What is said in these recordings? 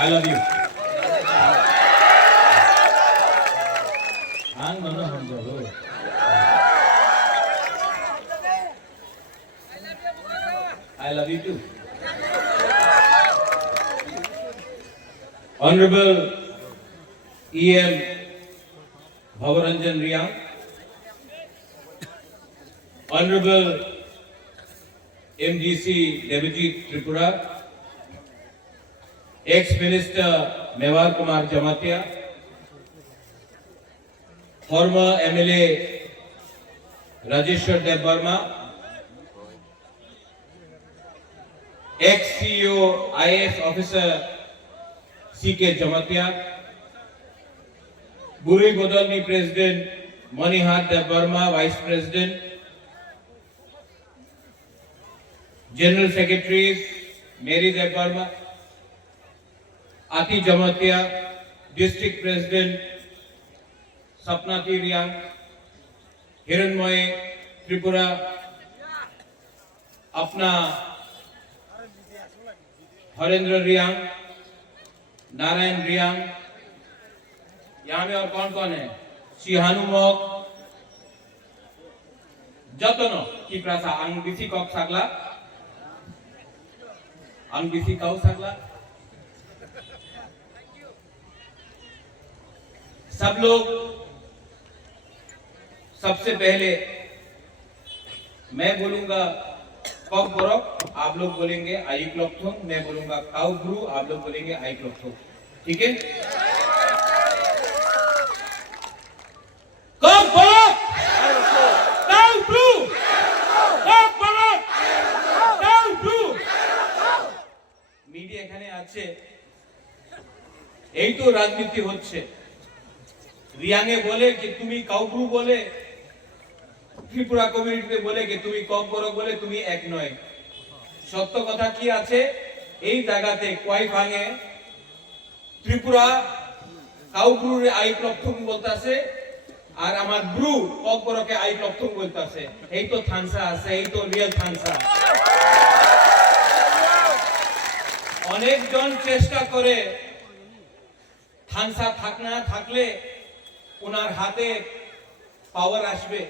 I love you. I love you too. Honorable E.M. Bhavaranjan Riyang, Honorable MGC Deputy Tripura, Ex-Minister Mewar Kumar Jamatia, former MLA Rajeshwar Dev Verma, ex-CEO IAS officer C.K. Jamatia, Buri Godalni President Manihar Dev Verma, Vice President, General Secretaries Mary Dev Verma, Ati Jamatia, District President Sapnati Riyang, Hiranmoy Tripura, अपना हरेंद्र रियांग, नारायण रियांग, यहाँ में और कौन कौन है? सिहानु mock, जतनो की Prasa अंगबिसी cock सागला, अंगबिसी cow सागला, सब लोग सबसे पहले मैं बोलूंगा कॉक बोरक, आप लोग बोलेंगे आई क्लॉक थोंग, मैं बोलूंगा काउ ब्रू, आप लोग बोलेंगे आई क्लॉक थोंग, ठीक है? कॉक बोरक, काउ ब्रू, कॉक बोरक, काउ ब्रू। मीडिया এখানে আছে, এই তো রাজনীতি হচ্ছে। রিয়াংয়ে বলে कि তুমি কাউ ব্রু বলে, ত্রিপুরা কমিউনিটিতে বলে कि তুমি কক বড়ক বলে তুমি এক নয়। সত্য কথা কি আছে? এই জায়গাতে কয় ভাঙে ত্রিপুরা কাউ ব্রুরে আই প্রথম বলতাছে আর আমার ব্রু কক বড়কে আই প্রথম বলতাছে। এই তো থানসা আছে, এই তো রিয়েল থানসা। অনেকজন চেষ্টা করে থানসা থাকনা থাকলে ওনার হাতে পাওয়ার আসবে,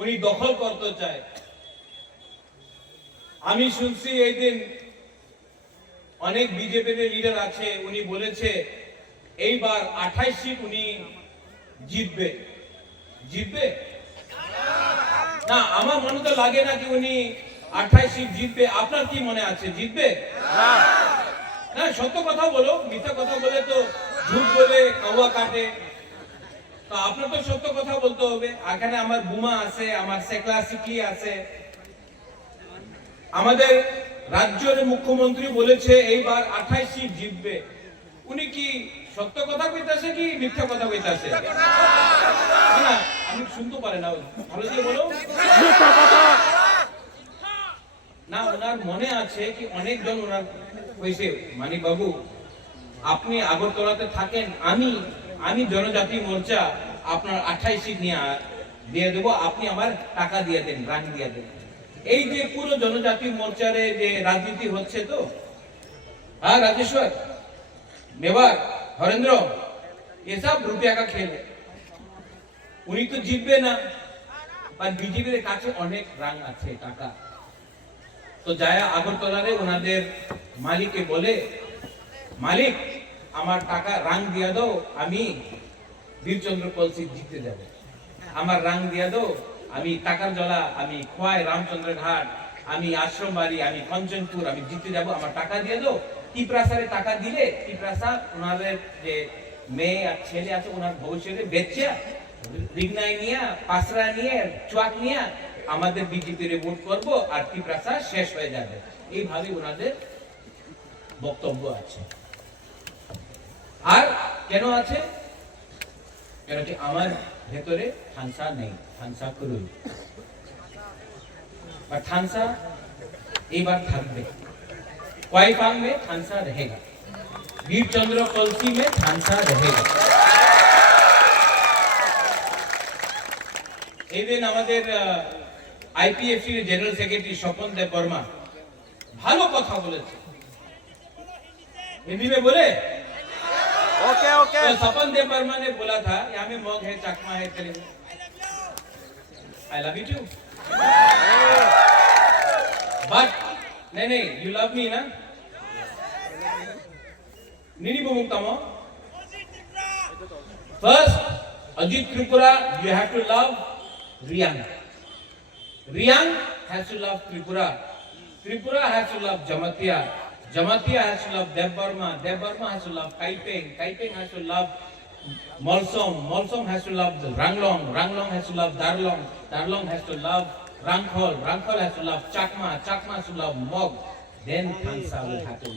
উনি দখল করতে চায়। আমি শুনছি এই দিন অনেক বিজেপির লিডার আছে, উনি বলেছে এইবার 28 সিট উনি জিতবে। জিতবে না, আমার মনে তো লাগে না কি উনি 28 সিট জিতবে। আপনার কি মনে আছে জিতবে? না, সত্য কথা বলো, মিথ্যা কথা বলে তো ঝুট বলে কাওয়া কাটে। তো আপনার তো সত্য কথা বলতে হবে। এখানে আমার বুমা আছে, আমার সেকলা সিকলি আছে। আমাদের রাজ্যের মুখ্যমন্ত্রী বলেছে এইবার 28 সিট জিতবে। উনি কি সত্য কথা কইতাছে কি মিথ্যা কথা কইতাছে? না, আমি শুনতে পারে না, ভালো করে বলো। না, ওনার মনে আছে কি অনেকজন ওনার কইছে মানিক বাবু আপনি আগরতলাতে থাকেন, আমি জনজাতি মোর্চা আপনার 28 সিট নিয়ে দিয়ে দেবো, আপনি আমার টাকা দিয়ে দেন, রাং দিয়ে দেন। এই যে পুরো জনজাতি মোর্চারে যে রাজনীতি হচ্ছে তো, हाँ राजेश्वर, मेवार, हरेंद्र, ये सब रुपया का खेल है। उन्हीं तो जीतबे ना, पर बीजेपी काছে অনেক রাং আছে টাকা। তো যায় আগরতলারে ওনাদের মালিককে বলে মালিক আমার টাকা রাং দিয়া দাও, আমি বীরচন্দ্র কলসি জিতে যাব। আমার রাং দিয়া দাও, আমি টাকার জলা, আমি খোয়াই রামচন্দ্র ঘাট, আমি আশ্রম বাড়ি, আমি কঞ্চনপুর, আমি জিতে যাব, আমার টাকা দিয়ে দাও। টিপ্রাসারে টাকা দিলে টিপ্রাসা ওনাদের যে মেয়ে আর ছেলে আছে ওনার ভবিষ্যতে বেচে রিগনাই নিয়ে, পাসরা নিয়ে, চুয়াক নিয়ে আমাদের বিজেপির ভোট করব আর টিপ্রাসা শেষ হয়ে যাবে। এইভাবে ওনাদের বক্তব্য আছে। আর কেন আছে? কেন কি আমার ভেতরে থানসা নেই, থানসা করুন। বা থানসা এইবার থাকবে। क्वाईफांग में थानसा रहेगा, वीरचंद्र कलसी में थानसा रहेगा। এই দিন আমাদের আইপিএফসি এর জেনারেল সেক্রেটারি স্বপন দেব বর্মা ভালো কথা বলেছে। हिंदी में बोले। Okay okay. तो सपन देव वर्मा ने बोला था, यहाँ में मग है, चकमा है, Telugu, I love you too. But नहीं, यू लव मी ना? Nini Bumukamo. First, Ajit Tripura, you have to love Riyang. Riyang has to love Tripura. Tripura has to love Jamatia. Jamatia has to love Dev Burma. Dev Burma has to love Kaipeng. Kaipeng has to love Molsom. Molsom has to love Ranglong. Ranglong has to love Darlong. Darlong has to love Rangkhol. Rangkhol has to love Chakma. Chakma has to love Mog. Then Khansa will happen.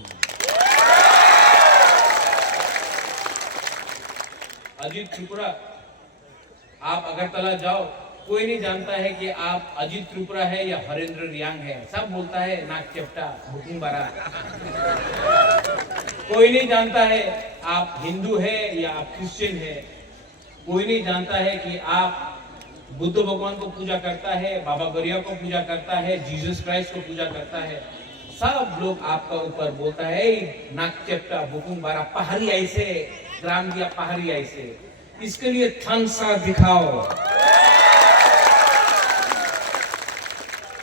Ajit Tripura, आप अगरतला जाओ, कोई नहीं जानता है कि आप अजीत त्रिपुरा है या हरेंद्र रियांग है। सब बोलता है नाक चपटा, बुकिंग बारा। कोई नहीं जानता है आप हिंदू है या आप क्रिश्चियन है। कोई नहीं जानता है कि आप बुद्ध भगवान को पूजा करता है, बाबा गरिया को पूजा करता है, जीसस क्राइस्ट को पूजा करता है। सब लोग आपका ऊपर बोलता है नाक चपटा, बुकिंग बारा, पहाड़ी ऐसे, ग्राम दिया पहाड़ी ऐसे। इसके लिए थानसा दिखाओ,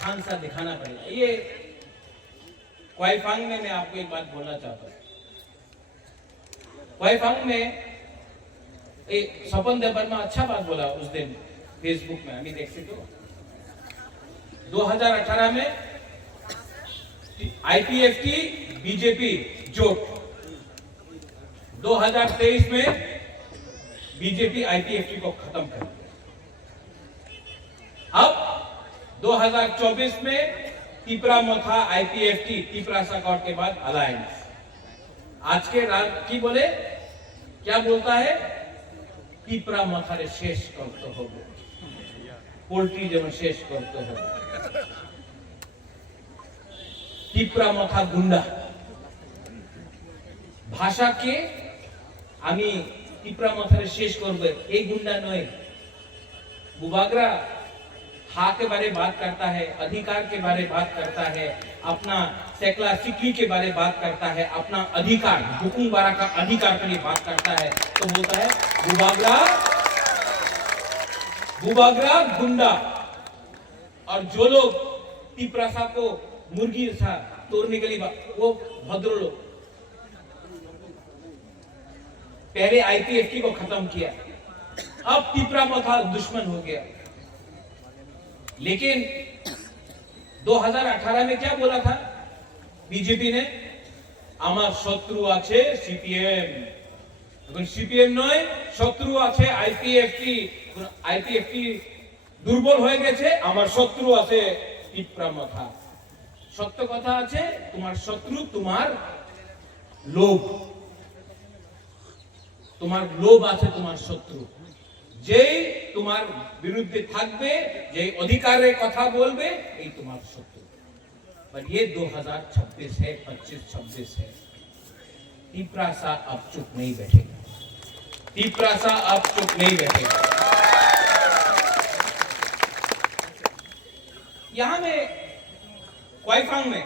थानसा दिखाना पड़ेगा। ये क्वाइफांग में मैं आपको एक बात बोलना चाहता हूँ। क्वाइफांग में एक सपन देव वर्मा अच्छा बात बोला उस दिन फेसबुक में, अभी देख सकते हो। 2018 में आईपीएफ की बीजेपी जोट, 2023 में बीजेपी आईपीएफटी को खत्म कर दिया। अब 2024 में तिपरा मोथा आईपीएफटी, तिपरा साकौट के बाद अलायंस। आज के रात की बोले क्या बोलता है, तिपरा मोथा रे शेष करते हो, पोल्ट्री जब शेष करते हो, तिपरा मोथा गुंडा भाषा के আমি টিপরা মাথারে শেষ করবে, এই गुंडा नय। बुबागरा हा के बारे बात करता है, अधिकार के बारे बात करता है, अपना सेकला सिकली के बारे बात करता है, अपना अधिकार बुकुंग बारा का अधिकार के लिए बात करता है। तो बोलता है बुबागरा गुंडा। और जो लोग टिपरासा को मुर्गी सा तोड़ने के लिए वो भद्र लोग, पहले आईपीएफटी को खत्म किया, अब तिपरा मोथा दुश्मन हो गया। लेकिन 2018 में क्या बोला था बीजेपी ने, আমার শত্রু আছে সিপিএম। এখন সিপিএম নয়, শত্রু আছে আইপিএফটি। আইপিএফটি দুর্বল হয়ে গেছে, আমার শত্রু আছে টিপরা মাথা। সত্য কথা আছে, তোমার শত্রু তোমার লোভ, তোমার লোভ আছে তোমার শত্রু। যেই তোমার বিরুদ্ধে থাকবে, যেই অধিকারের কথা বলবে, এই তোমার শত্রু। पर ये 2026 है, 25-26 है। तिपरासा अब चुप नहीं बैठेगा, तिपरासा अब चुप नहीं बैठेगा। यहां में क्वाइफांग में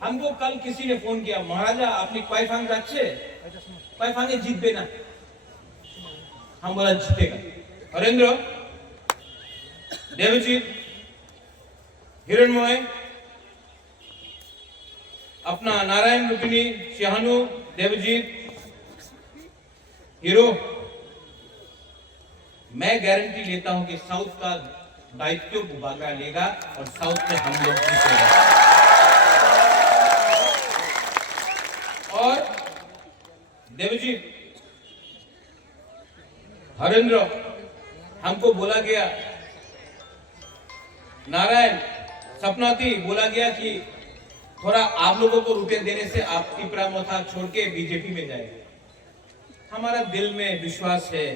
हमको कल किसी ने फोन किया, महाराजा अपनी क्वाइफांग যাচ্ছে, क्वाइफांगे जीतबे ना। हम बोला जीतेगा। हरेंद्र, देवजीत, हिरणमय, अपना नारायण रुक्मिणी, शाहनु, देवजीत, हीरो, मैं गारंटी लेता हूं कि साउथ का दायित्व बुबागरा लेगा और साउथ में हम लोग जीतेंगे। और देवजीत, हरेंद्र, हमको बोला गया, नारायण, सपना थी, बोला गया कि थोड़ा आप लोगों को रुपए देने से आप तिपरा मोथा छोड़ के बीजेपी में जाएंगे। हमारा दिल में विश्वास है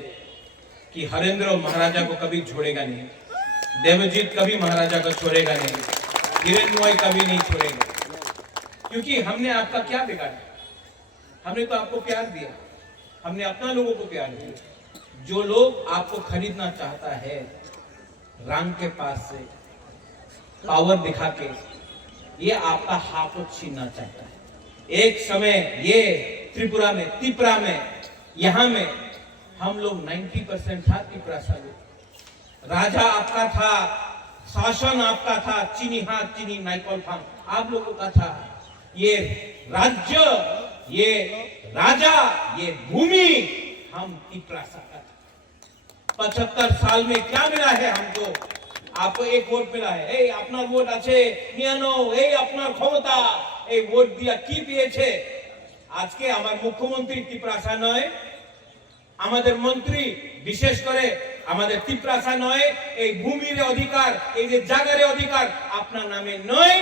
कि हरेंद्र महाराजा को कभी छोड़ेगा नहीं, देवजीत कभी महाराजा को छोड़ेगा नहीं, हिरणमय कभी नहीं छोड़ेगा। क्योंकि हमने आपका क्या बिगाड़ा, हमने तो आपको प्यार दिया, हमने अपना लोगों को प्यार दिया। जो लोग आपको खरीदना चाहता है रंग के पास से, पावर दिखा के, ये आपका हाथ छीनना चाहता है। एक समय ये त्रिपुरा में, तिपरा में, यहाँ में हम लोग 90% था तिपरासा लोग। राजा आपका था, शासन आपका था, चीनी हाथ चीनी नाइकल फांग आप लोगों का था। ये राज्य, ये राजा, ये भूमि हम तिपरासा का था। 75 साल में क्या मिला है हमको? आपको एक वोट मिला है, এই আপনার ভোট আছে নিয়ানো, এই আপনার ক্ষমতা, এই ভোট দিয়া কি পেয়েছে? আজকে আমার মুখ্যমন্ত্রী তিপ্রাসা নয়, আমাদের মন্ত্রী বিশেষ করে আমাদের তিপ্রাসা নয়, এই ভূমির অধিকার, এই যে জায়গার অধিকার আপনার নামে নয়।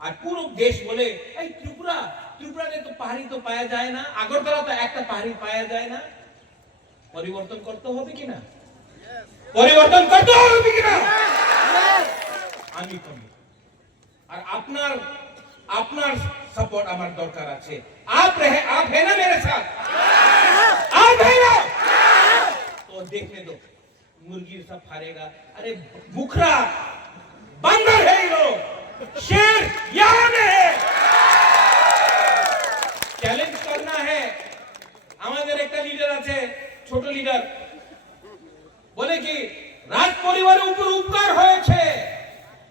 আর পুরো দেশ বলে এই ত্রিপুরা, ত্রিপুরাতে তো পাহাড়ি তো পাওয়া যায় না, আগরতলা তো একটা পাহাড়ি পাওয়া যায় না। পরিবর্তন করতে হবে কিনা? পরিবর্তন করতে হবে কিনা? আমি কমি আর আপনার আপনার সাপোর্ট আমার দরকার আছে। आप है ना मेरे साथ? आप है ना? तो देखने दो, मुर्गी सब फाड़ेगा। अरे बुखरा बंदर है ये लोग, शेर यहाँ में है। চ্যালেঞ্জ करना है। আমাদের একটা লিডার আছে, ছোট লিডার, বলে কি রাজ পরিবারের উপর উপকার হয়েছে,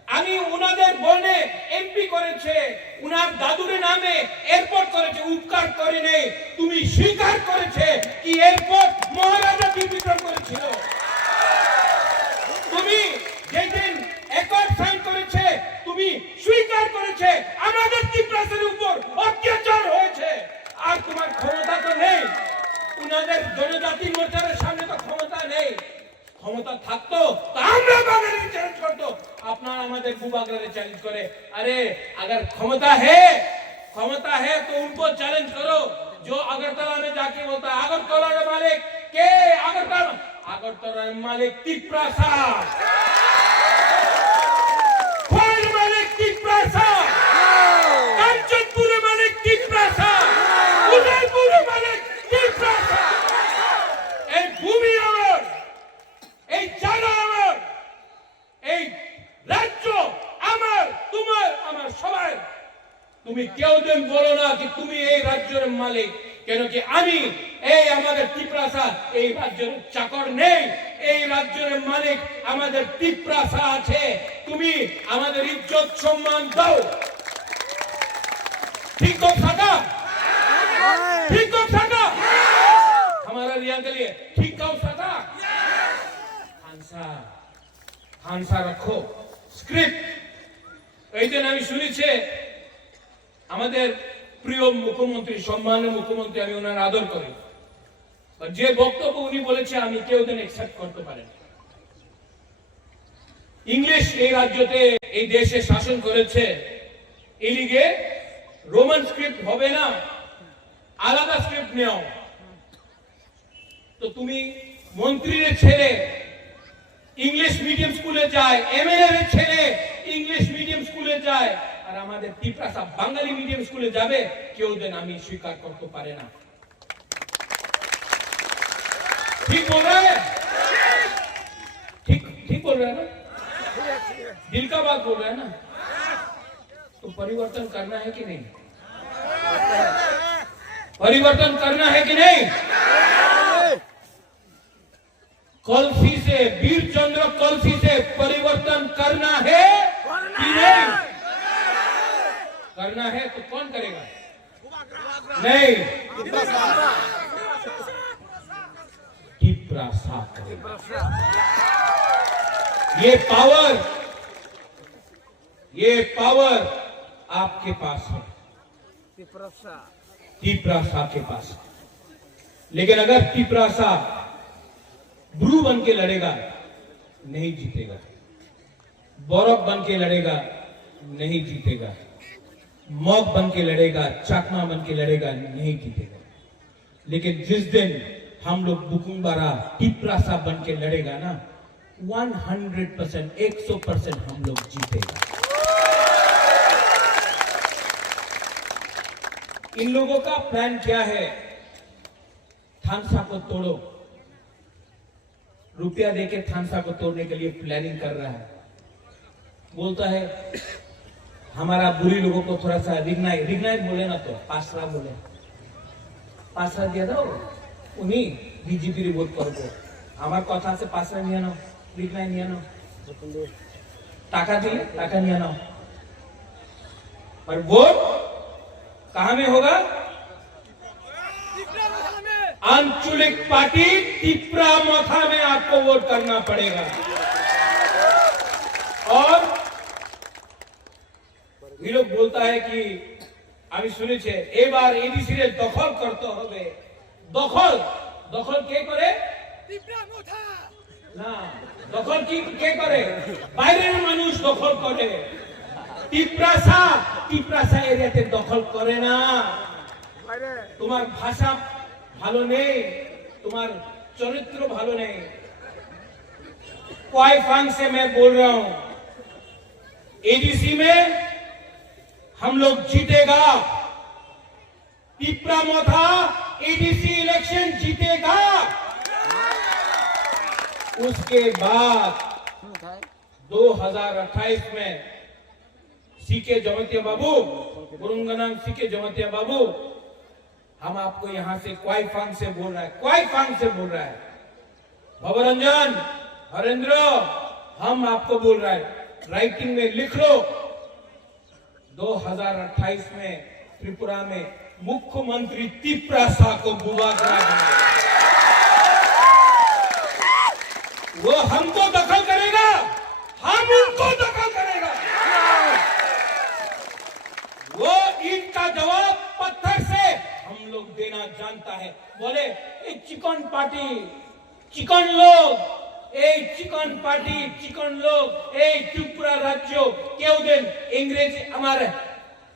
আমি উনাদের বনে এমপি করেছে, উনার দাদুর নামে এয়ারপোর্ট করেছে, উপকার করে নেই। তুমি স্বীকার করেছে কি এয়ারপোর্ট মহারাজা বিতরণ করেছিল? তুমি যেদিন একর সাইন করেছে, তুমি স্বীকার করেছে আমাদের তিপ্রাসের উপর অত্যাচার হয়েছে। আর তোমার ক্ষমতা তো নেই, উনাদের জনজাতি মোর্চার সামনে তো ক্ষমতা নেই। ক্ষমতা থাকতো তো আমরা বাঙালি চ্যালেঞ্জ করতো, আপনারা আমাদের ভূভাগরে চ্যালেঞ্জ করে। अरे अगर क्षमता है तो उनको चैलेंज करो। जो अगरतला में जाके बोलता है अगरतला का मालिक के, अगरतला मालिक तिप्रासा, खोल मालिक तिप्रासा, कांचनपुर मालिक तिप्रासा, उदयपुर मालिक तिप्रासा। এই ভূমি আমার, এই জায়গা আমার, এই রাজ্য আমার, তোমার, আমার সবাই। তুমি কেউ দিন বলো না কি তুমি এই রাজ্যের মালিক, কেন কি আমি এই আমাদের তিপ্রাসা এই রাজ্যের চাকর নেই, এই রাজ্যের মালিক আমাদের তিপ্রাসা আছে। তুমি আমাদের ইজ্জত সম্মান দাও। ঠিক हो सका? ठीक हो सका? हमारा रिया के लिए ठीक हो सका? হানসা রাখো স্ক্রিপ্ট। এই দিন আমি শুনেছি আমাদের প্রিয় মুখ্যমন্ত্রী, সম্মানীয় মুখ্যমন্ত্রী, আমি ওনার আদর করি, যে বক্তব্য উনি বলেছে আমি কেউ দিন একসেপ্ট করতে পারেন। ইংলিশ এই রাজ্যতে এই দেশে শাসন করেছে, এই লিগে রোমান স্ক্রিপ্ট হবে না, আলাদা স্ক্রিপ্ট নেও। তো তুমি মন্ত্রীর ছেলে इंग्लिश मीडियम स्कूले जाए, एमएलए ছেলে इंग्लिश मीडियम स्कूले जाए, আর আমাদের তিপ্রাসা বাঙালি মিডিয়াম স্কুলে যাবে, কেউ দেন আমি স্বীকার করতে পারে না। ठीक बोल रहा है? ठीक बोल रहा है ना? दिल का बात बोल रहा है ना? तो परिवर्तन करना है कि नहीं? परिवर्तन करना है कि नहीं? कलसी से, वीर चंद्र कलसी से परिवर्तन करना है कि नहीं? करना है तो कौन करेगा? नहीं, तिप्रासा करेगा। ये पावर आपके पास है, तिप्रासा के पास है। लेकिन अगर तिप्रासा ब्रू बन के लड़ेगा नहीं जीतेगा, बौरव बन के लड़ेगा नहीं जीतेगा, मौक बन के लड़ेगा, चाकमा बन के लड़ेगा नहीं जीतेगा। लेकिन जिस दिन हम लोग बुकुंबारा तिप्रासा बन के लड़ेगा ना, 100%, 100% हम लोग जीतेगा। इन लोगों का प्लान क्या है? थानसा को तोड़ो, रुपया देके थानसा को तोड़ने के लिए प्लानिंग कर रहा है। बोलता है हमारा बुरी लोगों को थोड़ा सा रिग्नाइट बोले ना तो पासरा बोले पासरा দিয়ে দাও উনি বিজেপির ভোট করবে আমার কথা আছে পাসরা নিয়ে নাও রিগ্নাইট নিয়ে নাও টাকা দিলে টাকা নিয়ে নাও पर वोट कहां में होगा आंचलिक पार्टी तिपरा मोथा में आपको वोट करना पड़ेगा और ये लोग बोलता है कि আমি শুনেছি এবার এডিসি এর দখল করতে হবে দখল দখল কে করে তিপরা মোথা না দখল কি কে করে বাইরের মানুষ দখল করে তিপরাসা এরিয়াতে দখল করে না তোমার ভাষা ভালো নেই তোমার চরিত্র ভালো নেই क्वाइफांग से मैं बोल रहा हूं एडीसी में हम लोग जीतेगा तिपरा मोथा एडीसी इलेक्शन जीतेगा उसके बाद 2028 में सीके जमतिया बाबू गुरुंगनाम सीके जमतिया बाबू हम आपको यहां से क्वाइफांग से बोल रहा है क्वाइफांग से बोल रहा है भवरंजन हरेंद्र हम आपको बोल रहा है राइटिंग में लिख लो 2028 में त्रिपुरा में मुख्यमंत्री तिपरासा को बुआ करा वो हमको दखल करेगा हम उनको दखल करेगा वो इनका जवाब पत्थर से हम लोग देना जानता है बोले एक चिकन पार्टी चिकन लोग এই চিকন পার্টি চিকন লোক এই ত্রিপুরা রাজ্য কেউ দিন ইংরেজ আমার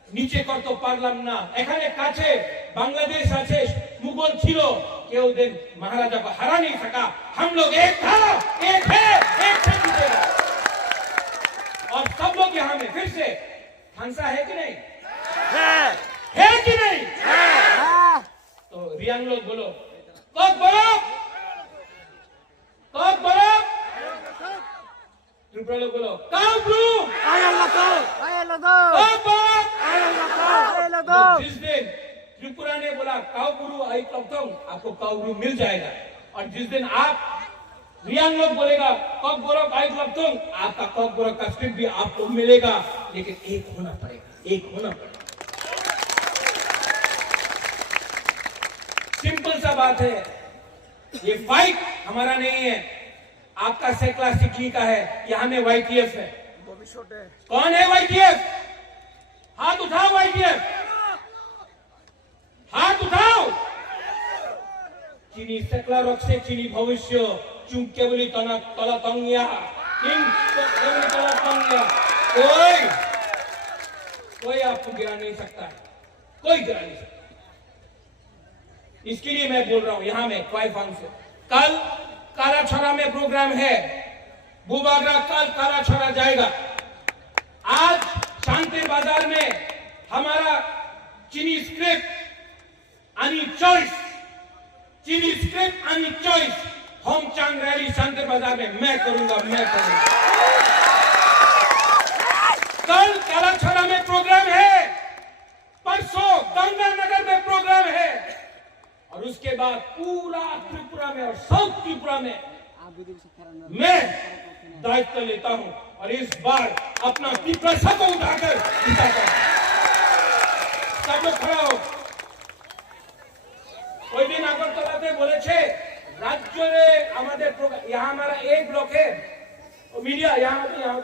নিচে করতে পারলাম না এখানে কাছে বাংলাদেশ আছে মুঘল ছিল কেউ দিন महाराजा को हरा नहीं सका हम लोग एक था एक है एक से जीतेगा और सब लोग यहाँ में फिर से हंसा है कि नहीं है कि नहीं तो रियांग लोग बोलो कब बोलो कब बोलो त्रिपुरा लोग बोलो कब ब्रू आया लगो कब बोलो आया लगो जिस दिन त्रिपुरा ने बोला काउगुरु आई कब्तों आपको काउगुरु मिल जाएगा और जिस दिन आप रियांग लोग बोलेगा कब बोलो आई कब्तों आपका कब बोलो का स्क्रिप्ट भी आपको मिलेगा लेकिन एक होना पड़ेगा एक होना पड़ेगा सिंपल सा बात है ये फाइट हमारा नहीं है आपका सेक्ला सिकली का है यहाँ में वाईटीएफ है कौन है वाईटीएफ हाथ उठाओ वाईटीएफ हाथ उठाओ चीनी सेक्ला रॉक से चीनी भविष्य चुंके बोली तना तला तंगिया किंग बोली तला तंगिया कोई आपको गिरा नहीं सकता है कोई गिरा नहीं सकता इसके लिए मैं बोल रहा हूं यहां में क्वाइफांग से कल कालाछड़ा में प्रोग्राम है बुबागरा कल कालाछड़ा जाएगा आज शांति बाजार में हमारा चीनी स्क्रिप्ट आणि चॉइस चीनी स्क्रिप्ट आणि चॉइस होम चांग रैली शांति बाजार में मैं करूंगा कल कालाछड़ा में प्रोग्राम है परसों गंगानगर में प्रोग्राम है और उसके बाद पूरा त्रिपुरा में और साउथ त्रिपुरा में मैं दायित्व लेता हूं और इस बार अपना तिपरासा को उठाकर जिताता हूं सब लोग खड़ा हो कोई दिन আগরতলাতে বলেছে রাজ্যে আমাদের यहाँ हमारा एक ब्लॉक है और मीडिया यहाँ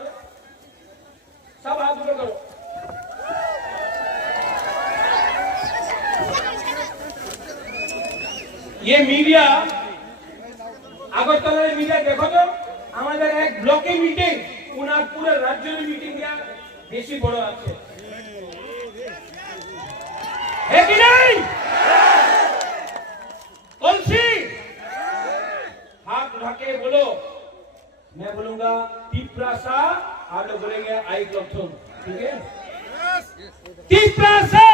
सब हाथ ऊपर करो ये मीडिया আগরতলার মিডিয়া দেখো তো আমাদের এক ব্লকে মিটিং উনার পুরো রাজ্যের মিটিং या বেশি বড় আছে है कि नहीं कौन सी हाथ उठा के बोलो मैं बोलूंगा तिपरासा आप लोग बोलेंगे आई क्लब ठीक है तिपरासा